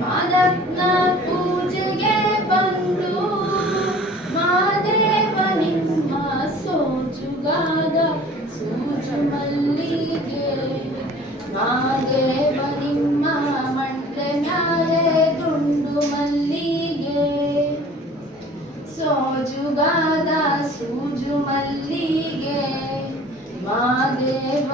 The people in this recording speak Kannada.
ಮಾದಪ್ಪನ ಪೂಜೆಗೆ ಬಂದು ಮಾದೇವ ನಿಮ್ಮ ಸೋಜುಗಾದ ಸೂಜು ಮಲ್ಲಿಗೆ ಮಾದೇವ ನಿಮ್ಮ ಮಂಡೆ ಮ್ಯಾಲೆ ದುಂಡು ಮಲ್ಲಿಗೆ ಸೋಜುಗಾದ ಸೂಜು ಮಲ್ಲಿಗೆ ಮಾದೇವ